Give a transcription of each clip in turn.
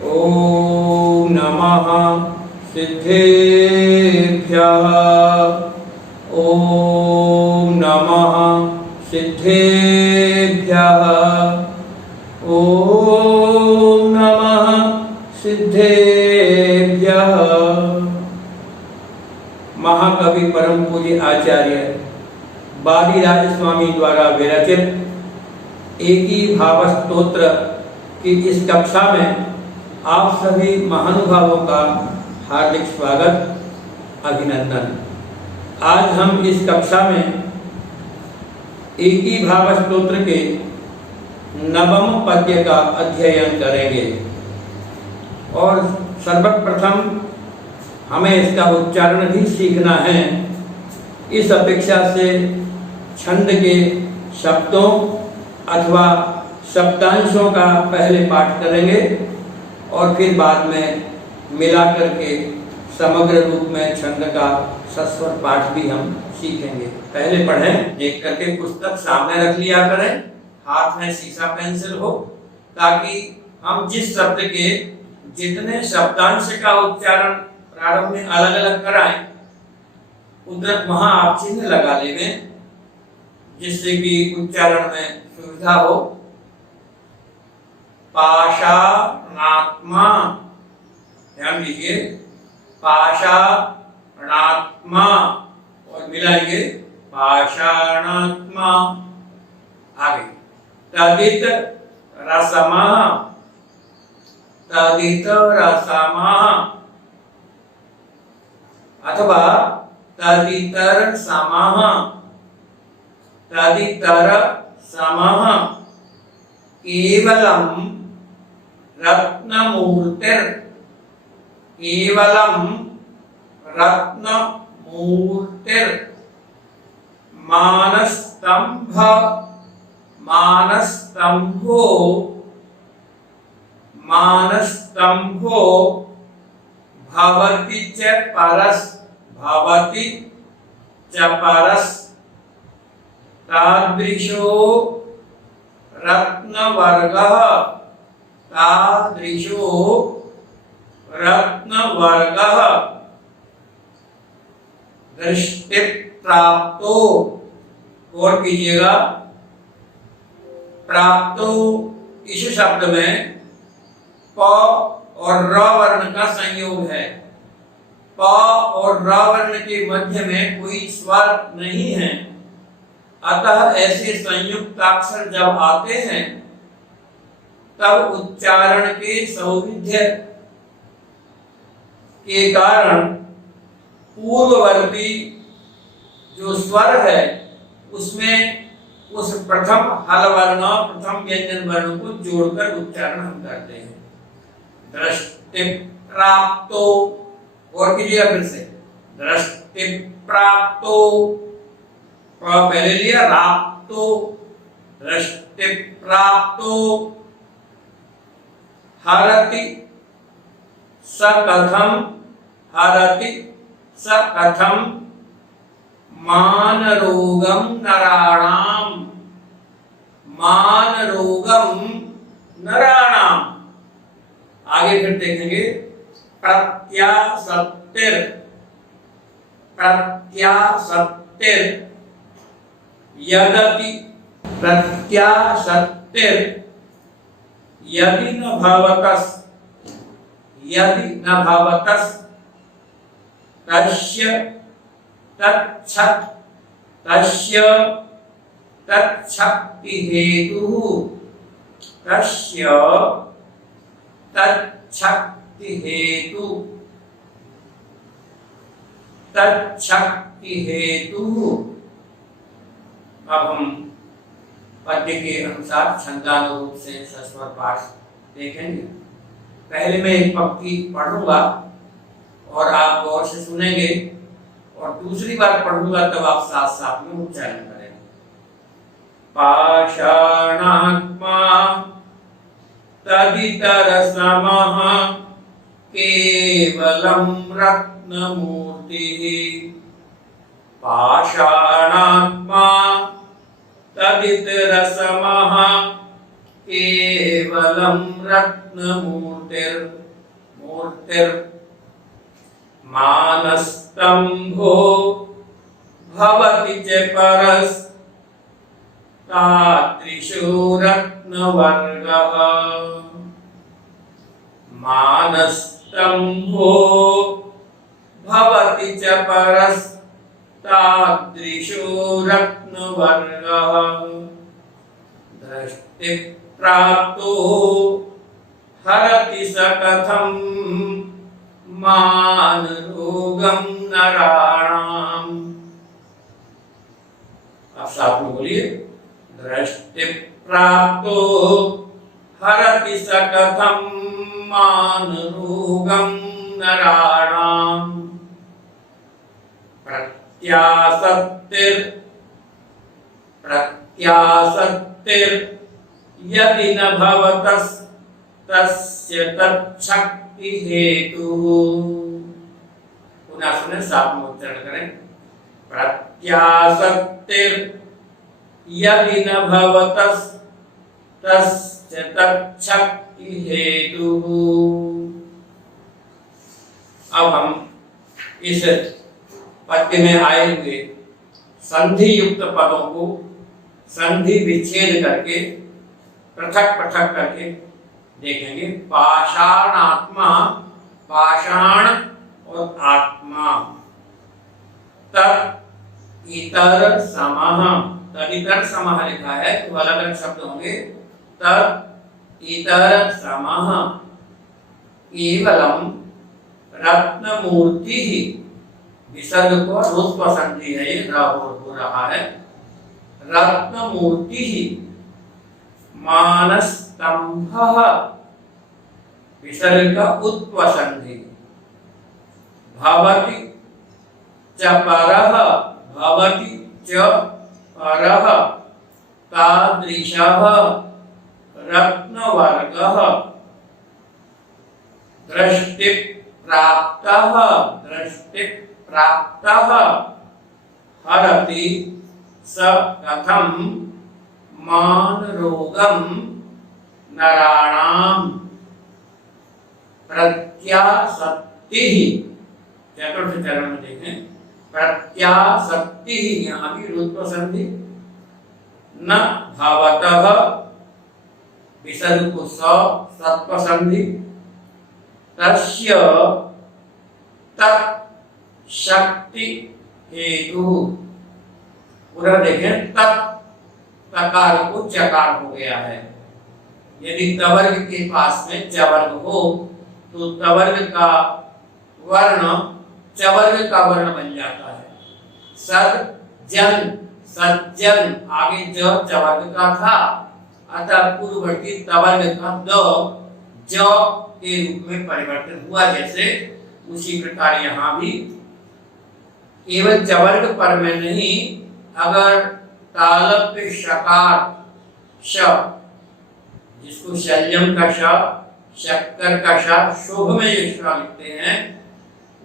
ओम नमः सिद्धेभ्यः। ओम नमः सिद्धेभ्यः। ओम नमः सिद्धेभ्यः। महाकवि परम पूज्य आचार्य बालीराज स्वामी द्वारा विरचित एकी भाव स्तोत्र की इस कक्षा में आप सभी महानुभावों का हार्दिक स्वागत, अभिनंदन। आज हम इस कक्षा में एकी भाव स्तोत्र के नवम पद्य का अध्ययन करेंगे और सर्वप्रथम हमें इसका उच्चारण भी सीखना है। इस अपेक्षा से छंद के शब्दों अथवा शब्दांशों का पहले पाठ करेंगे और फिर बाद में मिला करके समग्र रूप में छंद का सस्वर पाठ भी हम सीखेंगे। पहले पढ़ें, देख करके पुस्तक सामने रख लिया करें, हाथ में सीसा पेंसिल हो, ताकि हम जिस शब्द के जितने शब्दांश का उच्चारण प्रारंभ में अलग अलग कराएं, उधर वहां आप चिन्ह लगा लेंगे, जिससे कि उच्चारण में सुविधा हो। पाषाणात्मा, ध्यान दीजिए, पाषाणात्मा, और मिलाइए पाषाणात्मा। आगे तदित रसमः, तदित रसमः, अथवा तदितर समः, तदितर समः। केवलम रत्नमूर्तिर्, केवलम रत्नमूर्तिर्। मानस्तंभ, मानस्तंभो, मानस्तंभो। भवति च परस्, भवति च परस्। तादृशो रत्नवर्गः, तादृशो रत्नवर्गः। दृष्टिप्राप्तो, और कीजिएगा, प्राप्तो इस शब्द में प और र वर्ण का संयोग है। प और र वर्ण के मध्य में कोई स्वर नहीं है, अतः ऐसे संयुक्त अक्षर जब आते हैं तब उच्चारण के सौविध्य के कारण पूर्ववर्ती जो स्वर है उसमें उस प्रथम हल वर्ण, प्रथम व्यंजन वर्ण को जोड़कर उच्चारण हम करते हैं। दृष्टि प्राप्तो, और कीजिएगा फिर से, दृष्टि प्राप्तो, पहले लिया राप्तो, दृष्टि प्राप्तो। हरति सकथम, हरति सकथम। मान रोगम नराणाम, मान रोगम नराणाम। आगे फिर देखेंगे, प्रत्यासत्तिर, प्रत्यासत्तिर। यदति, प्रत्यासत्तिर। यदि न भवतस्, यदि न भवतस्। तस्य तच्छक्, तस्य तच्छक्ति हेतुः, तस्य तच्छक्ति हेतु, तच्छक्ति हेतुः। अब हम पद्य के अनुसार छंदानुरूप से सस्वर पाठ देखेंगे। पहले मैं एक पंक्ति पढ़ूंगा और आप गौर से सुनेंगे, और दूसरी बार पढ़ूंगा तब आप साथ साथ में उच्चारण करेंगे। पाषाणात्मा तदितर समः केवलं रत्नमूर्तिः। पाषाणात्मा तदितर समः केवलं रत्नमूर्तिर् मानस्तंभो भवति च परस्तादृशो रत्नवर्गः मानस्तंभो भवति च परस्तादृशो रत्नवर्गः दृष्टिप्राप्तो हरति स कथं मानरोगं नराणाम्। आप साथ में बोलिए, दृष्टिप्राप्तो हरति स कथं मानरोगं नराणाम्। प्रत्यासक्तिर् यदि न भवतस्तस्य तच्छक्ति हेतुः। पुनः सुने, साथ में उच्चारण करें। प्रत्यासक्तिर् यदि न भवतस्तस्य तच्छक्ति हेतुः। अब हम इस पद्य में आए हुए संधि युक्त पदों को संधि विच्छेद करके पृथक पृथक करके देखेंगे। पाषाण आत्मा, पाषाण और आत्मा। तद इतर समः, तदितर समः लिखा है तो अलग अलग शब्द होंगे। तद इतर समः केवलम रत्नमूर्ति ही, विसर्ग को रुत्व संधि है, ये हो रहा है। रत्नमूर्ति ही मानस्तंभः, विसर्ग का उत्व संधि। भवति च परः, भवति च परः तादृशः रत्नवर्गः दृष्टिप्राप्तः हरति स कथं मानरोगं नराणाम्। प्रत्यासक्तिः, चतुर्थ चरण में देखें। प्रत्यासक्तिः, यहाँ भी रुत्व संधि। न भवतः, विसर्ग को सत्व संधि। तस्य तत्शक्ति हेतु, पूरा देखें। तकार को चकार हो गया है। यदि तवर्ग के पास में चवर्ग हो तो तवर्ग का वर्ण चवर्ग का वर्ण बन जाता है। सज्जन, सज्जन, आगे ज चवर्ग का था, अतः पूर्ववर्ती तवर्ग का द ज के रूप में परिवर्तन हुआ। जैसे उसी प्रकार यहाँ भी केवल चवर्ग पर में नहीं, अगर तालव्य शकार श, जिसको शल्यम का श, शक्कर का श, शुभ में जो श लिखते हैं,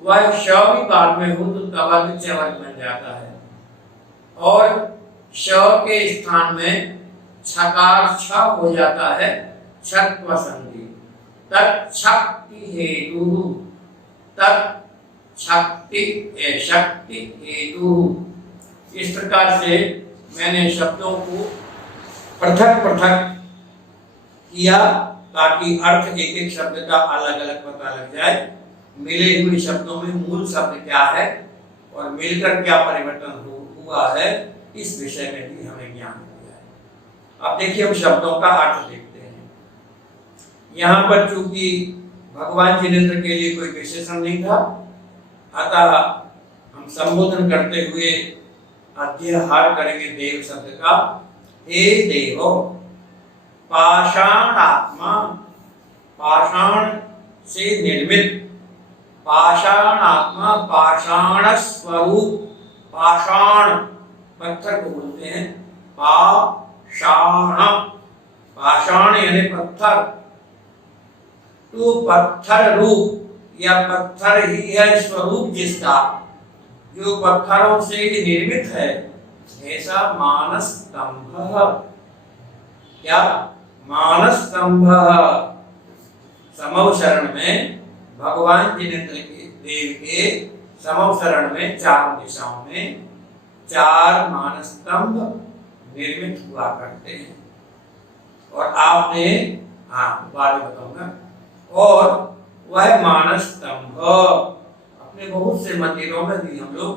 वह श भी बाद में हो तो तवर्ग चवर्ग बन जाता है। और श के स्थान में छकार छ हो जाता है, छत्व संधि। तत्शक्ति हेतु, तत्शक्ति शक्ति हेतु। इस प्रकार से मैंने शब्दों को पृथक पृथक किया ताकि अर्थ एक एक शब्द का अलग अलग पता लग जाए। मिले हुए शब्दों में मूल शब्द क्या है और मिलकर क्या परिवर्तन हुआ है, इस विषय में भी हमें ज्ञान हो जाए। अब देखिए, हम शब्दों का अर्थ देखते हैं। यहाँ पर चूंकि भगवान जिनेन्द्र के लिए कोई विशेषण नहीं था, अतः हम संबोधन करते हुए अध्यहार करेंगे देव शब्द का। हे देवो, पाषाण आत्मा, पाषाण से निर्मित, पाषाण आत्मा, पाषाण स्वरूप। पाषाण पत्थर को बोलते हैं पाषाण, पाषाण यानी पत्थर। तो पत्थर रूप या पत्थर ही है स्वरूप जिसका, जो पत्थरों से ही निर्मित है, ऐसा मानस्तंभ। क्या मानस स्तंभ। समव शरण में भगवान जिनेंद्र के देव के समव शरण में चारों दिशाओं में 4 मानस स्तंभ निर्मित हुआ करते हैं। और आपने बाद में बताऊंगा। और वह मानस स्तंभ अपने बहुत से मंदिरों में भी हम लोग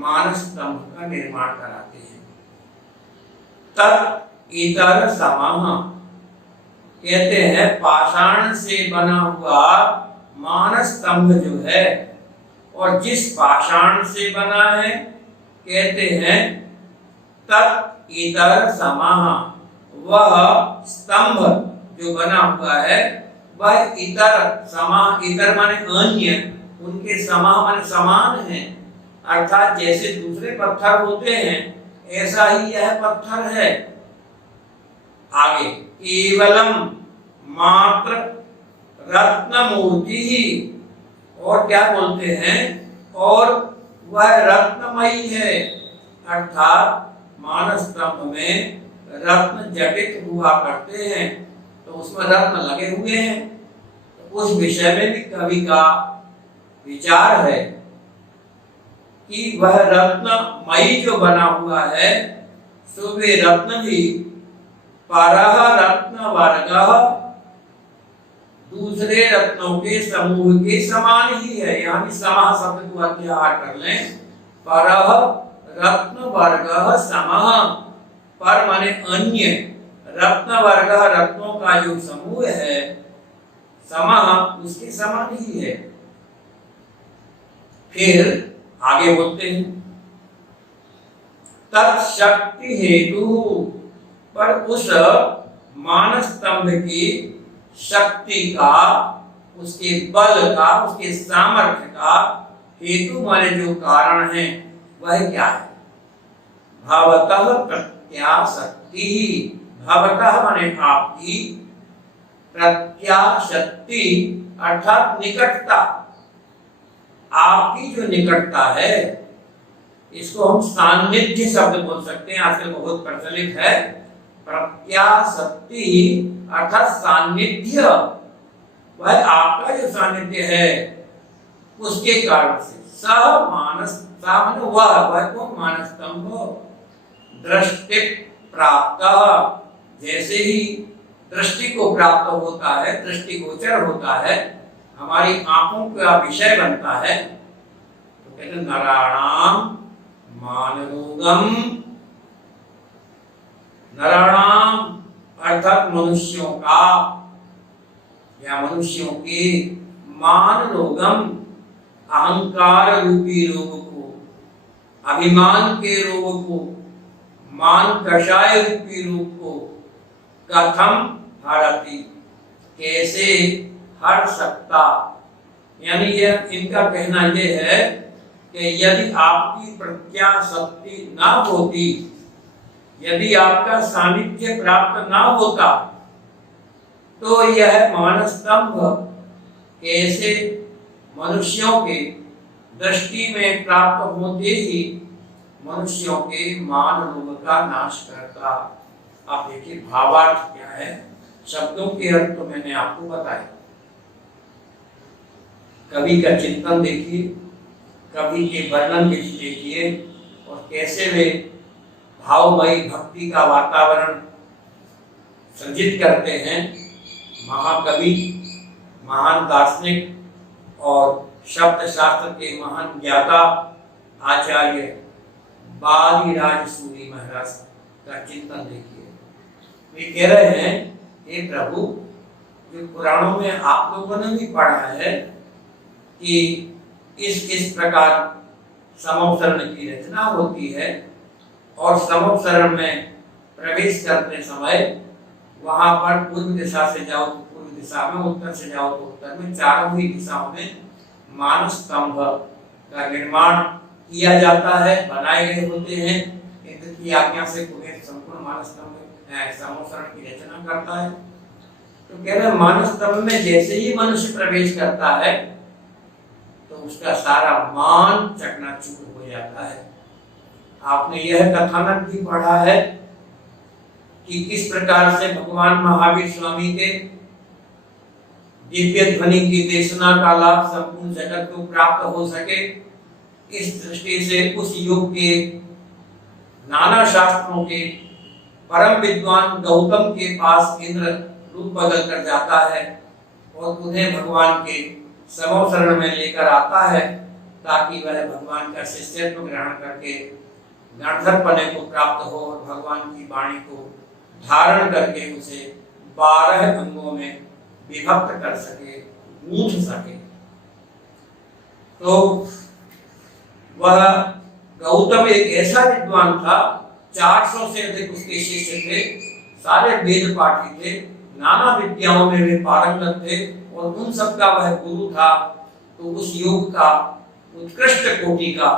मानस स्तंभ का निर्माण कराते हैं। तत् इतर समाह कहते हैं पाषाण से बना हुआ मानस स्तंभ जो है, और जिस पाषाण से बना है कहते हैं तत् इतर समाह, वह स्तंभ जो बना हुआ है वह इतर समाह, इतर माने अन्य, उनके समाह माने समान है। अर्थात जैसे दूसरे पत्थर होते हैं ऐसा ही यह पत्थर है। आगे केवलम मात्र रत्न मूर्ति ही, और क्या बोलते हैं, और वह रत्नमयी है। अर्थात मानस स्तंभ में रत्न जटित हुआ करते हैं, तो उसमें रत्न लगे हुए हैं। तो उस विषय में भी कवि का विचार है कि वह रत्नमयी जो बना हुआ है सो वे रत्न भी परह रत्न वर्गः, दूसरे रत्नों के समूह के समान ही है। यहाँ भी समाह शब्द को अध्याहार कर लें। परह रत्न वर्गः समः, पर माने अन्य, रत्न वर्गः रत्नों का जो समूह है, समः उसके समान ही है। फिर आगे बोलते हैं तत्शक्ति हेतु, पर उस मानस स्तंभ की शक्ति का, उसके बल का, उसके सामर्थ्य का हेतु माने जो कारण है वह क्या है? भवतः प्रत्याशक्ति, भवतः माने आपकी, प्रत्याशक्ति अर्थात निकटता, आपकी जो निकटता है, इसको हम सान्निध्य शब्द बोल सकते हैं, आजकल बहुत प्रचलित है। प्रत्याशक्ति अर्थात सान्निध्य, वह आपका जो सान्निध्य है उसके कारण से सह मानस, वह कौन? मानस स्तंभ दृष्टि प्राप्त, जैसे ही दृष्टि को प्राप्त होता है, दृष्टिगोचर होता है, हमारी आंखों का विषय बनता है, तो कहते हैं नराणाम मानरोगम, नराणाम अर्थात मनुष्यों का या मनुष्यों के, मान रोगम अहंकार रूपी रोग को, अभिमान के रोग को, मान कषाय रूपी रोग को कथम हरति, कैसे हर सकता। यानी यह इनका कहना यह है कि यदि आपकी प्रत्याशक्ति ना होती, यदि आपका सानिध्य प्राप्त ना होता, तो यह मानस स्तंभ कैसे मनुष्यों के दृष्टि में प्राप्त होते ही मनुष्यों के मान रोग का नाश करता। आप देखिए भावार्थ क्या है, शब्दों के अर्थ तो मैंने आपको बताया। कवि का चिंतन देखिए, कवि के वर्णन देखिए, और कैसे वे भावमयी भक्ति का वातावरण सृजित करते हैं। महाकवि, महान दार्शनिक और शब्द शास्त्र के महान ज्ञाता आचार्य बालीराज सूरी महाराज का चिंतन देखिए। वे कह रहे हैं, हे प्रभु, जो पुराणों में आप लोगों ने भी पढ़ा है कि इस प्रकार समवसरण की रचना होती है, और समवसरण में प्रवेश करते समय वहां पर पूर्व दिशा से जाओ तो पूर्व दिशा में, उत्तर से जाओ तो उत्तर में, चारों ही दिशाओं में मानस स्तंभ का निर्माण किया जाता है, बनाए गए होते हैं। इंद्र की आज्ञा से कुबेर संपूर्ण मानस स्तंभ समवसरण की रचना करता है। तो कह रहे मानस स्तंभ में जैसे ही मनुष्य प्रवेश करता है तो उसका सारा मान चकनाचूर हो जाता है। आपने यह कथानक भी पढ़ा है कि किस प्रकार से भगवान महावीर स्वामी के दिव्य ध्वनि की देशना का लाभ संपूर्ण जगत को प्राप्त हो सके, इस दृष्टि से उस युग के नाना शास्त्रों के परम विद्वान गौतम के पास इंद्र रूप बदल कर जाता है और उन्हें भगवान के समो शरण में लेकर आता है, ताकि वह भगवान का शिष्यत्व ग्रहण करके गणधर पने को प्राप्त हो और भगवान की वाणी को धारण करके उसे 12 अंगों में विभक्त कर सके, गूंथ सके। तो वह गौतम एक ऐसा विद्वान था, 400 से अधिक उसके शिष्य थे, सारे वेद पाठी थे, नाना विद्याओं में वे पारंगत थे और उन सब का वह गुरु था। तो उस युग का उत्कृष्ट कोटि का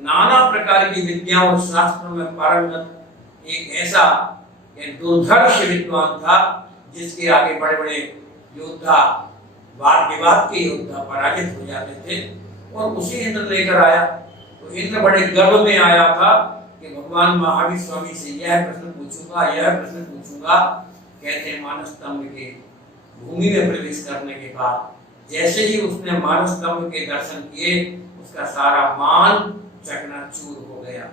नाना प्रकार की विद्याओं और शास्त्रों में पारंगत एक ऐसा दुर्धर्ष विद्वान था, जिसके आगे बड़े बड़े योद्धा, वाद विवाद के योद्धा पराजित हो जाते थे। और उसे इंद्र लेकर आया। तो इंद्र बड़े गर्व में आया था कि भगवान महावीर स्वामी से यह प्रश्न पूछूंगा, यह प्रश्न पूछूंगा। कहते मानस स्तंभ के भूमि में प्रवेश करने के बाद जैसे ही उसने मानस स्तंभ के दर्शन किए, उसका सारा मान चकनाचूर हो गया।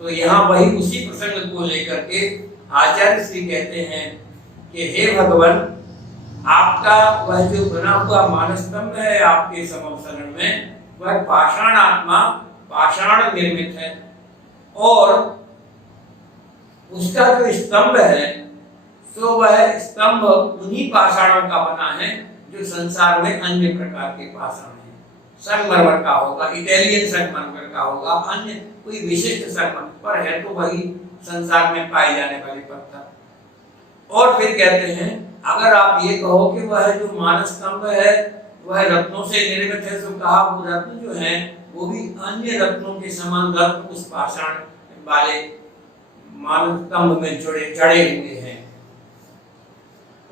तो यहाँ वही उसी प्रसंग को लेकर के आचार्य श्री कहते हैं कि हे भगवान, आपका वह जो बना हुआ मानस स्तंभ है आपके समवसरण में, वह पाषाण आत्मा, पाषाण निर्मित है और उसका जो स्तंभ है तो वह स्तंभ उन्हीं पाषाणों का बना है जो संसार में अन्य प्रकार के पाषाण हैं। संगमरमर का होगा, इटालियन संगमरमर का होगा, अन्य कोई विशिष्ट संगमरमर पर है तो वही संसार में पाए जाने वाले पत्थर। और फिर कहते हैं अगर आप ये कहो कि वह जो मानस स्तंभ है वह रत्नों से निर्मित है, तो कहा वो रत्न जो है वो भी अन्य रत्नों के समान रत्न उस पाषाण वाले मानस स्तंभ में जड़े हुए हैं।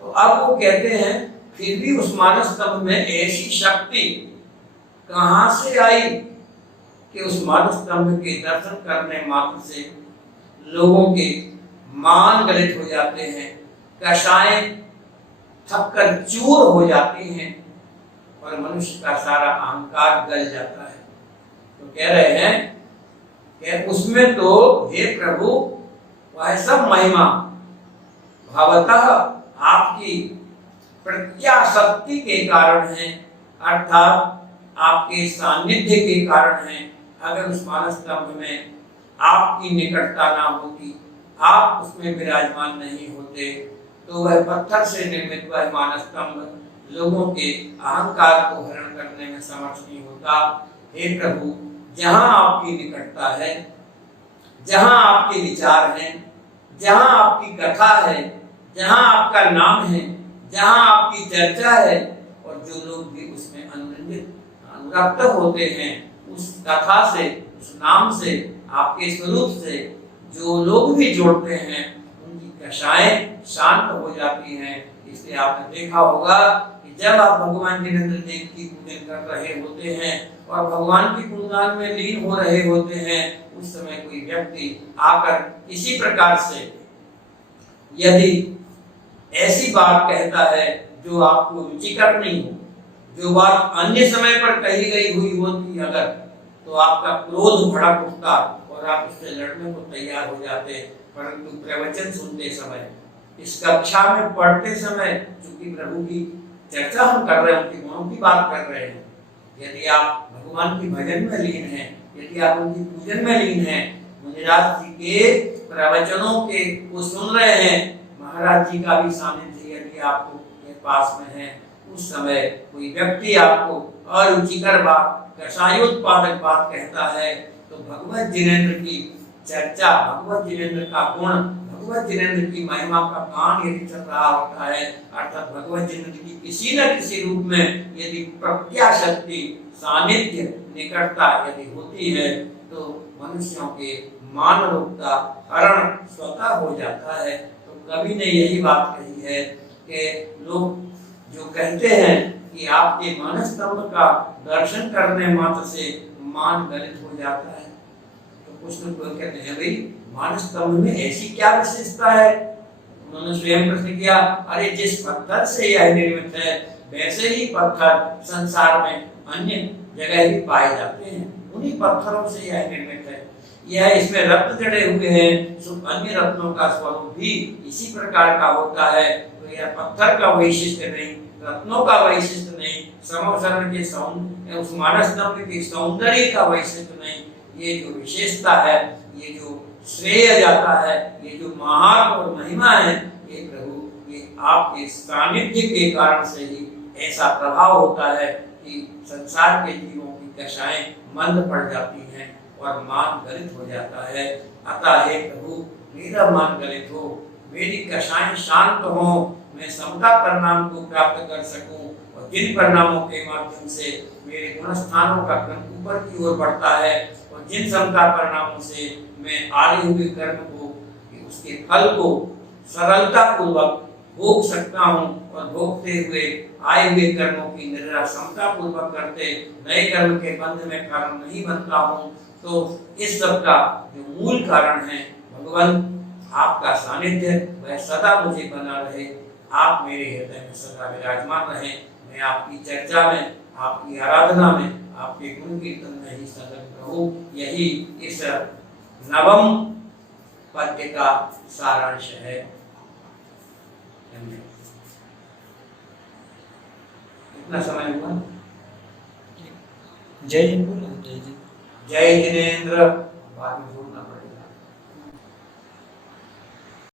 तो अब वो कहते हैं फिर भी उस मानस स्तंभ में ऐसी शक्ति कहां से आई कि उस मानस स्तंभ के दर्शन करने मात्र से लोगों के मान गलित हो जाते हैं, कषाएं थककर चूर हो जाती हैं और मनुष्य का सारा अहंकार गल जाता है। तो कह रहे हैं कि उसमें तो हे प्रभु वह सब महिमा भावतः आपकी प्रत्याशक्ति के कारण है, अर्थात आपके सानिध्य के कारण है। अगर उस मानस स्तंभ में आपकी निकटता ना होती, आप उसमें विराजमान नहीं होते, तो वह पत्थर से निर्मित वह मानस स्तंभ लोगों के अहंकार को हरण करने में समर्थ नहीं होता। हे प्रभु, जहाँ आपकी निकटता है, जहाँ आपके विचार हैं, जहाँ आपकी कथा है, जहाँ आपका नाम है, जहाँ आपकी चर्चा है और जो लोग भी उसमें अनुरक्त होते हैं, उस कथा से, उस नाम से, आपके स्वरूप से जो लोग भी जोड़ते हैं, उनकी कषाएं शांत हो जाती हैं। इसलिए आपने देखा होगा कि जब आप भगवान जिनेंद्र देव की पूजन कर रहे होते हैं और भगवान की गुणगान में लीन हो रहे होते हैं, उस समय कोई व्यक्ति आकर किसी प्रकार से यदि ऐसी बात कहता है जो आपको रुचिकर नहीं हो, जो बात अन्य समय पर कही गई हुई होती अगर, तो आपका क्रोध भड़क उठता और आप उससे लड़ने को तैयार हो जाते। परंतु प्रवचन सुनते समय, इस कक्षा में पढ़ते समय, चूंकि प्रभु की चर्चा हम कर रहे हैं, उनके गुणों की बात कर रहे हैं, यदि आप भगवान की भजन में लीन हैं, यदि आप उनकी पूजन में लीन हैं, मुनिराज जी के प्रवचनों के को सुन रहे हैं, महाराज जी का भी सानिध्य यदि आपको के पास में है, उस समय कोई व्यक्ति आपको अरुचिकर बात, कषायोत्पादक बात कहता है, तो भगवत जिनेंद्र की चर्चा, भगवत जिनेंद्र का गुण, भगवत जिनेंद्र की महिमा का गान यदि चल रहा होता है, अर्थात भगवत जिनेंद्र की किसी न किसी रूप में यदि प्रत्याशक्ति, सानिध्य, निकटता यदि होती है, तो मनुष्यों के मान रूपता हरण स्वतः हो जाता है। तो कवि ने यही बात कही है कि लोग जो कहते हैं कि आपके मानस स्तंभ का दर्शन करने मात्र से मान गलित हो जाता है, तो कुछ लोग कहते हैं भाई मानस स्तंभ में ऐसी क्या विशेषता है उन्होंने स्वयं प्रश्न किया, अरे जिस पत्थर से यह निर्मित है वैसे ही पत्थर संसार में अन्य जगह भी पाए जाते हैं, उन्हीं पत्थरों से यह निर्मित है। यह इसमें रत्न जड़े हुए हैं, सो अन्य रत्नों का स्वरूप भी इसी प्रकार का होता है। तो यह पत्थर का वैशिष्ट नहीं, रत्नों का वैशिष्ट नहीं, समवसरण के सौंदर्य, उस मानसदम्भ के सौंदर्य का वैशिष्ट नहीं, ये जो विशेषता है, ये जो श्रेय जाता है, ये जो महात्म और महिमा है, ये प्रभु ये आपके सानिध्य के कारण से ही ऐसा प्रभाव होता है कि संसार के जीवों की दशाएं मंद पड़ जाती हैं और मान गलित हो जाता है। अतः हे प्रभु मेरा मान गलित हो, मेरी कषाएं शांत हो, मैं समता परिणाम को प्राप्त कर सकूं और जिन परिणामों के माध्यम से मेरे गुणस्थानों का क्रम ऊपर की ओर बढ़ता है और जिन समता परिणामों से मैं आले हुए कर्म को उसके फल को सरलता पूर्वक भोग सकता हूँ और भोगते हुए आए हुए कर्मों की निर्णय समता पूर्वक करते नए कर्म के बंध में कारण नहीं बनता हूँ। तो इस सब का जो मूल कारण है भगवान आपका सानिध्य, वह सदा मुझे बना रहे, आप मेरे हृदय में सदा विराजमान रहे, मैं आपकी चर्चा में, आपकी आराधना में, आपके गुण कीर्तन में ही संलग्न रहूं। यही इस नवम पद्य का सारांश है। कितना समय हुआ? जय हिंद बोलो। जय जय जिनेन्द्र।